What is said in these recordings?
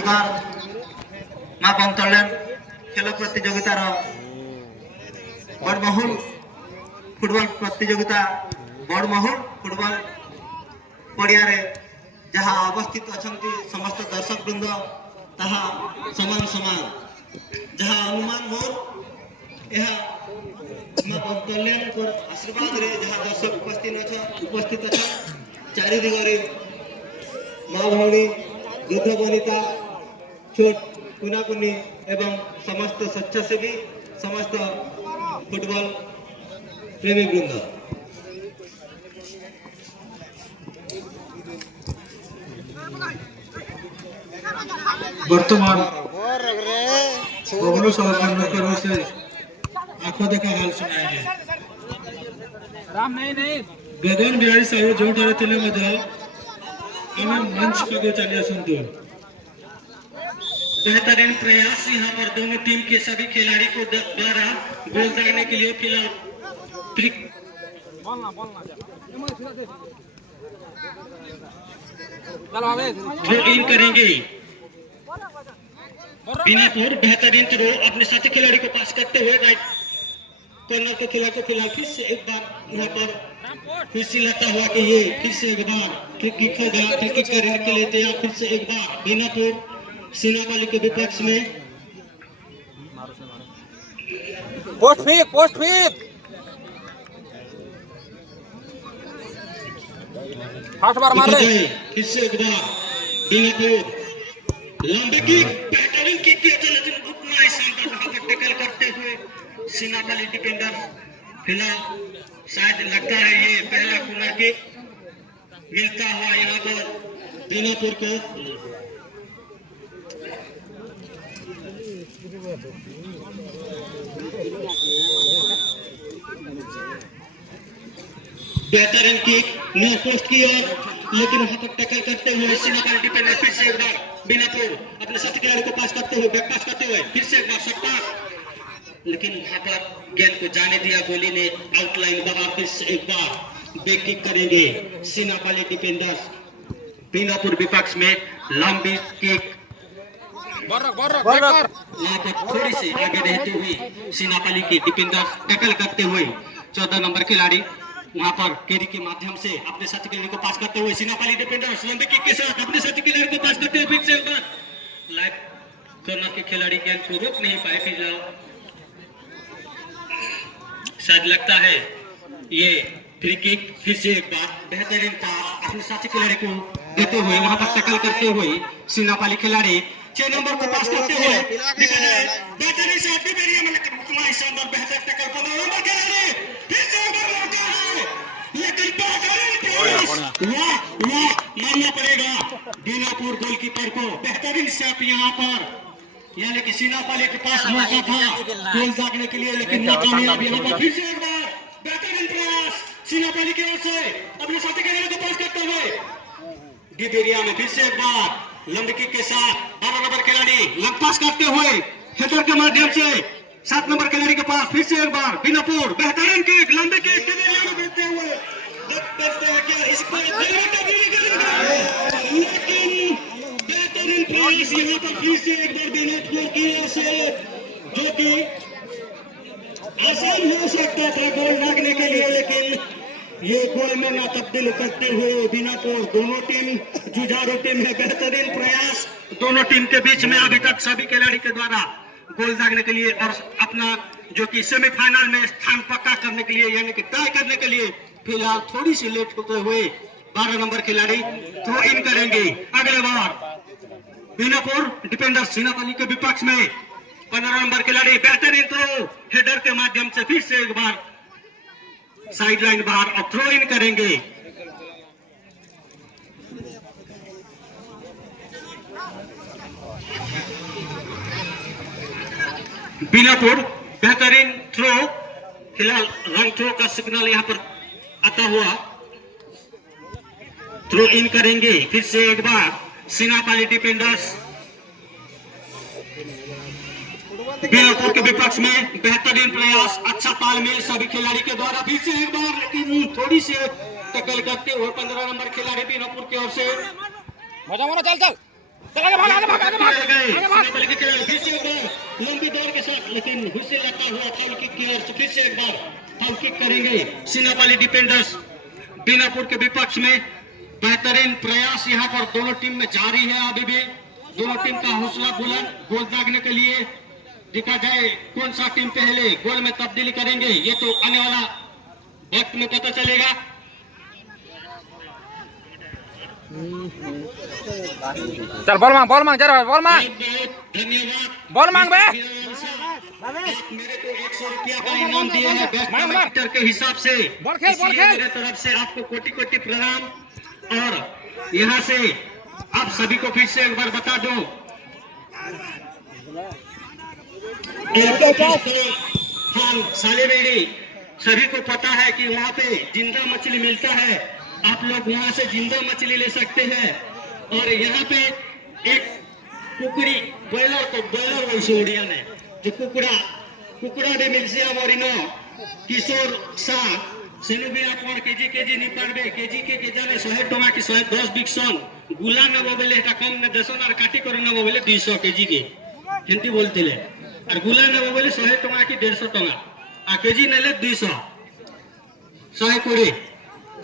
आजिकार माँ बंतलेन खेल प्रतियोगितार बड़महुल फुटबॉल प्रतियोगिता बड़महुल फुटबॉल पड़िया जहाँ अवस्थित अच्छा समस्त दर्शक वृंद ताहा समान समान जहाँ अनुमान मोर यह माँ बंतलेन आशीर्वाद रे जहाँ दर्शक उपस्थित अच्छा चारि दिगरे माँ भौणी वृद्ध वनिता छोट कुना कुनी एवं समस्त स्वेच्छासेवी समस्त फुटबॉल प्रेमी वृंद वर्तमान बबलू सहकार से आंखों देखा हाल सुनाएंगे। गगन बिहारी साहब जो मंच पर चले आसतु। बेहतरीन प्रयास यहाँ पर दोनों टीम के सभी खिलाड़ी को द्वारा गोल दागने के लिए फिलहाल थ्रो इन करेंगे। बीनापुर बेहतरीन थ्रो अपने साथी खिलाड़ी को पास करते हुए राइट कॉर्नर के खिलाड़ी को फिलहाल फिर से एक बार यहाँ पर फिर से लगता हुआ कि ये फिर से एक बार किक होगा किक करने के लिए तैयार फिर से एक बार बीनापुर सीनापाली के विपक्ष में पोस्ट फीक फास्ट बार मार रहे फिर से एक बार बीनापुर लंबी किक बेहतरीन किक किया था लेकिन उतना ही शानदार वहां पर टैकल करते हुए सीनापाली डिफेंडर फिलहाल शायद लगता है ये पहला कोना किक मिलता हुआ यहाँ पर बीनापुर को बेहतरीन किक नो पोस्ट की ओर लेकिन वहां पर टैकल करते हुए सीनापाली डिफेंडर फिर से एक बार बीनापुर अपने साथी खिलाड़ी को पास करते हुए बैक पास करते हुए फिर से एक बार शॉट पास लेकिन वहां पर गेंद को जाने दिया गोली ने आउटलाइन बाहर फिर से एक बार बैक किक करेंगे सीनापाली डिफेंडर्स बीनापुर विपक्ष में लंबी किक यहाँ पर थोड़ी सी आगे रहते हुए सीनापाली के डिफेंडर्स टैकल करते हुए 14 नंबर खिलाड़ी वहां पर केरी के माध्यम से अपने साथी खिलाड़ी को पास करते हुए सीनापाली डिफेंडर्स लंबे किक के साथ अपने साथी खिलाड़ी को पास करते हुए फिर से एक बार लाइव कॉर्नर के खिलाड़ी गेंद को रोक नहीं पाए फिलहाल शायद लगता है ये फ्री किक फिर से एक बार बेहतरीन पास अपने साथी खिलाड़ी को देते हुए वहां पर टैकल करते हुए सीनापाली खिलाड़ी 6 नंबर को पास करते हुए बेहतरीन शॉट भी मेरी है लेकिन उतना ही शानदार बेहतर टैकल 15 नंबर खिलाड़ी फिर से एक बार लौटा है लेकिन बेहतरीन मानना पड़ेगा बीनापुर गोलकीपर को बेहतरीन शॉट यहां पर यानी कि सीनापाली के पास मौका था गोल दागने के लिए लेकिन नाकामयाब यहां पर फिर से एक बार बेहतरीन प्रयास सीनापाली की ओर से अपने साथी खिलाड़ी को पास करते हुए डीप एरिया में फिर से एक बार लंबी किक के साथ 12 नंबर खिलाड़ी लंब पास करते हुए हेडर के माध्यम से 7 नंबर खिलाड़ी के पास फिर से एक बार बीनापुर बेहतरीन किक लंबी किक डीप एरिया में भेजते हुए देखते हैं क्या इस पर लेकिन बेहतरीन प्रयास यहाँ पर फिर से एक बार बीनापुर की ओर से जो कि आसान हो सकता था गोल दागने के लिए लेकिन ये गोल में ना तब्दील करते हुए बीनापुर दोनों टीम जुझारू टीम है बेहतरीन प्रयास दोनों टीम के बीच में अभी तक सभी खिलाड़ी के द्वारा गोल दागने के लिए और अपना जो कि सेमीफाइनल में स्थान पक्का करने के लिए यानी कि तय करने के लिए फिलहाल थोड़ी सी लेट होते हुए 12 नंबर खिलाड़ी थ्रो इन करेंगे। अगले बार बीनापुर डिफेंडर सीनापाली के विपक्ष में 15 नंबर खिलाड़ी बेहतरीन थ्रो हेडर के माध्यम से फिर से एक बार साइड लाइन बाहर और थ्रो इन करेंगे। बीनापुर बेहतरीन थ्रो फिलहाल रन थ्रो का सिग्नल यहां पर आता हुआ थ्रो इन करेंगे फिर से एक बार सीनापाली डिफेंडर्स बीनापुर के विपक्ष में बेहतरीन प्रयास अच्छा तालमेल सभी खिलाड़ी के द्वारा फिर से एक बार लेकिन थोड़ी सी टक्कर करते हुए 15 नंबर खिलाड़ी बीनापुर की ओर से मजा चल चला भाग आगे भाग आगे भाग गए आगे भाग सिनापाली के खिलाड़ी फिर से एक बार लंबी दौड़ के साथ, लेकिन हुस्से लगता हुआ फाउल किक की ओर से फिर से एक बार फाउल किक करेंगे सिनापाली डिफेंडर्स। बीनापुर के विपक्ष में बेहतरीन प्रयास यहाँ पर दोनों टीम में जारी है। अभी भी दोनों टीम का हौसला बुलंद, गोल दागने के लिए देखा जाए कौन सा टीम पहले गोल में तब्दीली करेंगे, ये तो आने वाला वक्त में पता चलेगा। चल बॉल मांग जरा बॉल मांग बहुत बहुत धन्यवाद। बॉल मांग बे आप मेरे को 100 रुपया का इनाम दिए हैं बेस्ट मार। कमेंटेटर के हिसाब से। बॉल खेल। इसलिए मेरे तरफ से आपको कोटि कोटि प्रणाम। और यहाँ से आप सभी को फिर से एक बार बता दो, सालेबेड़ी सभी को पता है कि वहाँ पे जिंदा मछली मिलता है। आप लोग वहाँ से जिंदा मछली ले सकते हैं। और यहाँ पे एक कुकड़ी बॉयलर को बॉयलर बोलते ओडिया ने जो कुकड़ा भी मिलसे मोरिनो किशोर सा सेनु भी आपन केजी नहीं पारबे केजी के जाने 100 टका की 110 बिकसन गुला न बोले এটা কম না দেশন আর কাটি করে না बोले 200 केजी के हिंदी बोलते ले और गुला न बोले 100 टका की 150 टका आ केजी नेले 200 120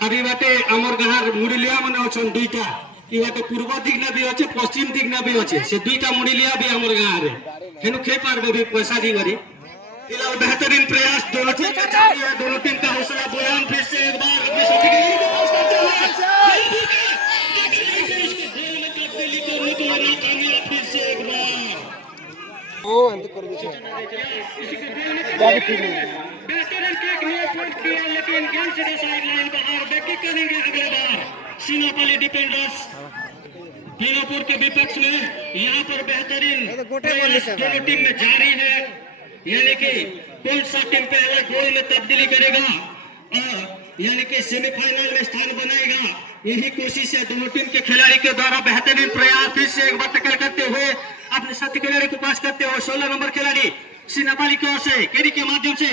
अभी बाटे हमर गाहर मुड़िलिया मने अछन दुईटा कि बाटे पूर्व दिगना भी अछि पश्चिम दिगना भी अछि से दुईटा मुड़िलिया भी हमर गाहर रे हेनु खे पारबे भी पैसा दी करी। फिलहाल बेहतरीन प्रयास दोनों टीम का जारी है। दोनों टीम का हौसला बुलंद फिर से एक बार अपने साथी के लिए पास करते हुए फिर से एक बार ओ अंत कर दे बेहतरीन किक ने पॉइंट किया, लेकिन गेंद सीधे साइडलाइन बाहर बैकिंग करेंगे अगले बार सिनापाली डिफेंडर्स। बीनापुर के विपक्ष में यहाँ पर बेहतरीन प्रयास दोनों टीम में जारी है। यानी कि कौन सा टीम पहले गोल में तब्दीली करेगा और यानी कि सेमीफाइनल में स्थान बनाएगा, यही कोशिश है दोनों टीम के खिलाड़ी के द्वारा। बेहतरीन प्रयास फिर से एक बार टक्कर करते हुए अपने साथी खिलाड़ी को पास करते हुए 16 नंबर खिलाड़ी सिनापाली की ओर से केरी के माध्यम से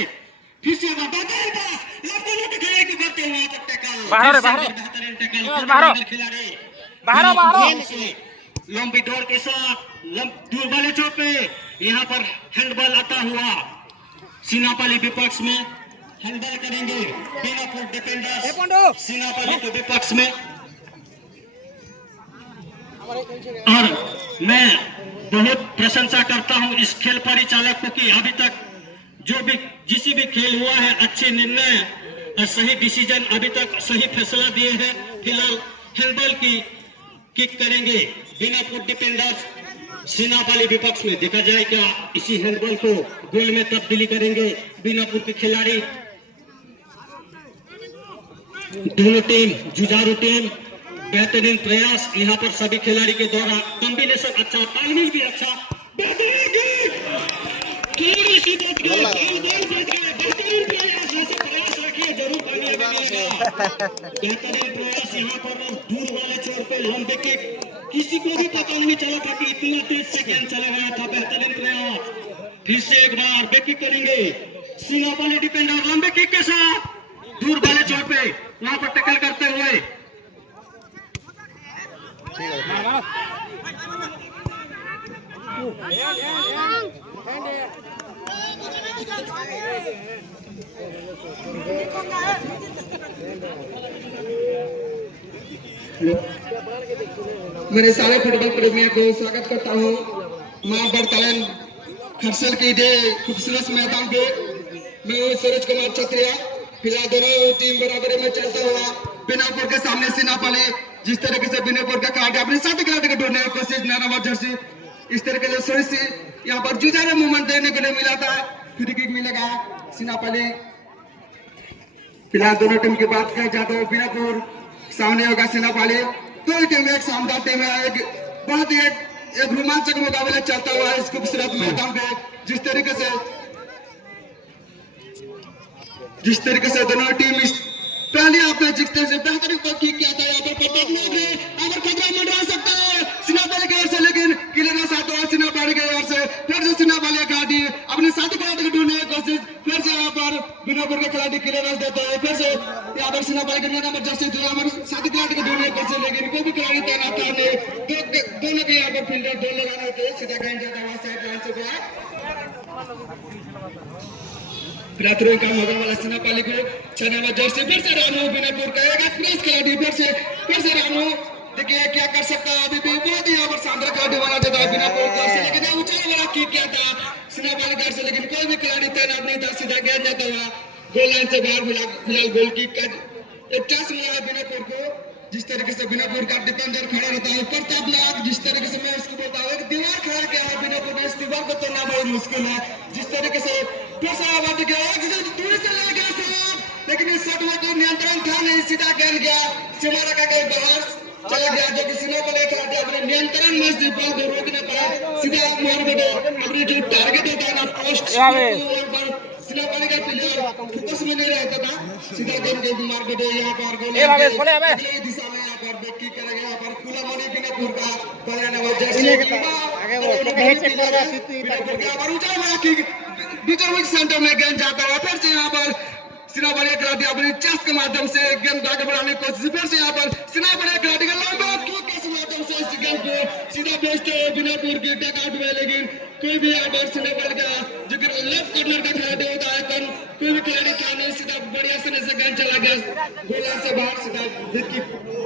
फिर से बेहतरीन पास दोनों के खिलाड़ी को करते हुए टक्कर बेहतरीन टक्कर खिलाड़ी बाहर लंबी दौड़ के साथ दूर वाले चौक पे यहाँ पर हैंडबॉल आता हुआ सिनापाली विपक्ष में हैंडबॉल करेंगे बीनापुर डिफेंडर्स सिनापाली के विपक्ष में। और मैं बहुत प्रशंसा करता हूँ इस खेल परिचालक को कि अभी तक जो भी जिस भी खेल हुआ है अच्छे निर्णय और सही डिसीजन अभी तक सही फैसला दिए हैं। फिलहाल हैंडबॉल की किक करेंगे बीनापुर डिफेंडर्स सिनापाली विपक्ष में। देखा जाए क्या इसी हैंडबॉल को गोल में तब्दीली करेंगे बीनापुर के खिलाड़ी। दोनों टीम जुझारू टीम, बेहतरीन प्रयास यहाँ पर सभी खिलाड़ी के द्वारा। कॉम्बिनेशन अच्छा, तालमेल भी अच्छा, थोड़ी सी बच गई, बेहतरीन प्रयास, ऐसे प्रयास रखिए जरूर कामयाबी मिलेगा। बेहतरीन प्रयास यहाँ पर दूर वाले छोर पे लंबे किक, किसी को भी पता नहीं चला था कि इतना तेज से गेंद चला गया था। बेहतरीन प्रयास फिर से एक बार बैकिंग करेंगे सिनापाली डिफेंडर लंबे किक के साथ दूर वाले छोर पे वहां पर टैकल करते हुए। मेरे सारे फुटबॉल प्रेमियों को स्वागत करता हूँ मां बड़तलन खरसल के दे खूबसूरत मैदान पे। मैं हूँ सूरज कुमार छत्रिया। फिलहाल दोनों टीम बराबरी में चलता हुआ बीनापुर के सामने सिनापाली जिस तरीके से बीनापुर का खिलाड़ी अपने साथी खिलाड़ी को ढूंढने की कोशिश नाराबाद जर्सी इस तरीके से थोड़ी सी यहाँ पर जुझारू मूवमेंट देखने को नहीं मिला था। फ्री किक मिलेगा सिनापाली। फिलहाल दोनों टीम की बात करें जाते हुए बीनापुर सामने होगा सिनापाली। दो टीम एक शानदार टीम है, एक बहुत ही एक रोमांचक मुकाबला चलता हुआ है इस खूबसूरत मैदान पे। जिस तरीके से दोनों टीम इस पहले आपने जितने से बेहतरीन किक किया था, यहाँ पर प्रताप नगरे अगर खतरा मंडरा सकता है सिनापाली की ओर से, लेकिन क्लियरेंस आता है सिनापाली की ओर से। फिर से सिनापाली खिलाड़ी अपने साथी खिलाड़ी को ढूंढने की कोशिश, फिर से यहाँ पर बीनापुर के खिलाड़ी क्लियरेंस देते हैं। फिर से यहाँ पर सिनापाली के नंबर जर्सी हमारे साथी खिलाड़ी को ढूंढने की कोशिश, लेकिन कोई भी खिलाड़ी तैनात नहीं। दोनों के यहाँ पर नहीं थे, सीधा गेंद जाता हुआ साइड लाइन से बाहर। फिर थ्रो का मौका वाला सिनापाली को 6 नंबर जर्सी फिर से रानू बिनापुर कहेगा प्रेस खिलाड़ी फिर से रानू देखिए क्या कर सकता है। अभी भी बहुत ही यहाँ पर शानदार खिलाड़ी बना देता है बिनापुर का से, लेकिन ऊंचाई वाला किक किया था सिनापाली घर से, लेकिन कोई भी खिलाड़ी तैनात नहीं था। सीधा गेंद जाता हुआ गोल लाइन से बाहर। फिलहाल गोल किक का एक चांस मिला है बिनापुर को। जिस तरीके से बिनापुर का डिफेंडर खड़ा रहता है प्रताप नाग, जिस तरीके से मैं उसको बोलता हूँ एक दीवार खड़ा किया है बिनापुर ने, इस दीवार को तोड़ना बड़ी मुश्किल है। जिस तरीके से फिर से आवाज गया दूर से ले गया शॉट, लेकिन इस शॉट में कोई नियंत्रण था नहीं, सीधा गेंद गया सीमा का कहीं बाहर चला गया, जो कि सिनापाली खिलाड़ी अपने नियंत्रण में इस बॉल को रोक नहीं पाए। सीधा मार बेटे अपने जो टारगेट होता है ना पोस्ट सिनापाली का प्लेयर फोकस में नहीं रहता था, सीधा गेंद के मार बेटे यहाँ पर गोल अगली दिशा में यहाँ पर बैक किक करेगा। यहाँ पर खुला मनी बिनापुर का 15 नंबर जर्सी बिनापुर के यहाँ पर ऊंचा वाला किक बीचों बीच सेंटर में गेंद जाता हुआ फिर से यहाँ पर सिनापाली खिलाड़ी अपनी चेस्ट के माध्यम से गेंद आगे बढ़ाने की कोशिश। फिर से यहाँ पर सिनापाली खिलाड़ी का लंबा किक के माध्यम से इस गेंद को सीधा भेजते हुए बिनापुर की टेक आउट में, लेकिन कोई भी यहाँ पर सिनापाली का जो कि लेफ्ट कॉर्नर का खिलाड़ी होता है कौन कोई भी खिलाड़ी था नहीं, सीधा बढ़िया से गेंद चला गया गोल से बाहर। सीधा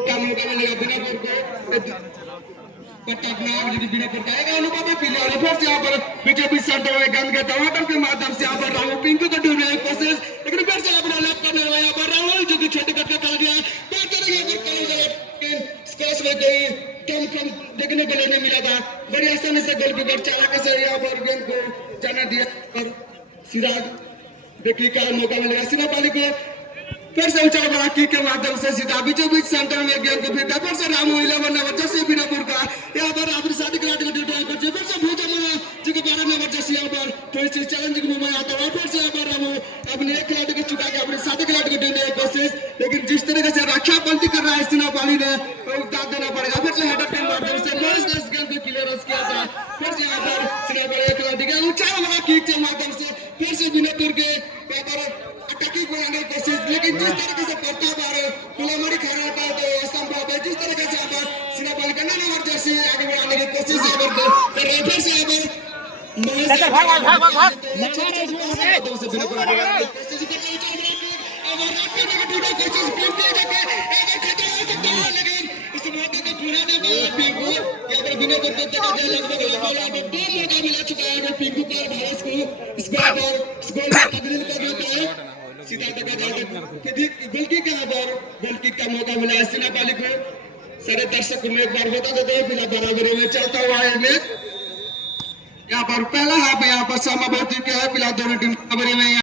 का मौका मिलेगा बिनापुर को। प्रताप नाग जो बिनापुर का एक अनुभवी प्लेयर है, फिर से यहाँ पर बीचों बीच सेंटर में गेंद के टमाटर के माध्यम से यहाँ पर राहुल पिंकू को ढूंढने की कोशिश, लेकिन फिर से अपना लेफ्ट करने वाला यहाँ पर राहुल जो कि छोटे कट का कर दिया स्कोर्स में कोई कम देखने को नहीं मिला था। बड़ी आसानी से गोलकीपर चालाकी से यहाँ पर गेंद को जाना दिया और सीधा देखिए क्या मौका मिलेगा सिनापाली को। फिर से ऊंचा बड़ा किक के माध्यम से सीधा बीचों बीच सेंटर में गेंद को फेंका। फिर से रामू 11 नंबर जर्सी बिनापुर का यहाँ पर अपनी साथी खिलाड़ी को ड्यूटी करते, फिर से भूजा मारा जो कि 12 नंबर जर्सी यहाँ पर थोड़ी सी चैलेंजिंग मूवमेंट आता है। फिर से यहाँ पर रामू अपने एक खिलाड़ी को चुका के अपने साथी खिलाड़ी को ढूंढने की कोशिश, लेकिन जिस तरीके से रक्षाबंदी कर रहा है सिनापाली ने दाद देना पड़ेगा। फिर से हेडर के माध्यम से इस गेंद को क्लियरेंस किया था। फिर से यहाँ पर सिनापाली खिलाड़ी का ऊंचा वाला किक के माध्यम से फिर से बिनापुर के यहाँ पर अटैकिंग बनाने की कोशिश, लेकिन जिस तरीके से प्रताप और कुलामरी खड़ा रहता है तो असंभव है। जिस तरीके से यहाँ पर सिनापाली का नंबर जर्सी आगे बढ़ाने की कोशिश यहाँ पर कर रहे हैं। फिर से यहाँ पर पिंकू को भारत को इस बार सीधा टका गोलकी का गोलकी का मौका मिला है सिनापाली को। सारे दर्शक में एक बार बता देते हैं फिलहाल बराबरी में चलता हुआ है मैच। यहाँ पर पहला हाफ यहाँ पर समाप्त हो चुका है, फिलहाल दोनों टीम बराबरी में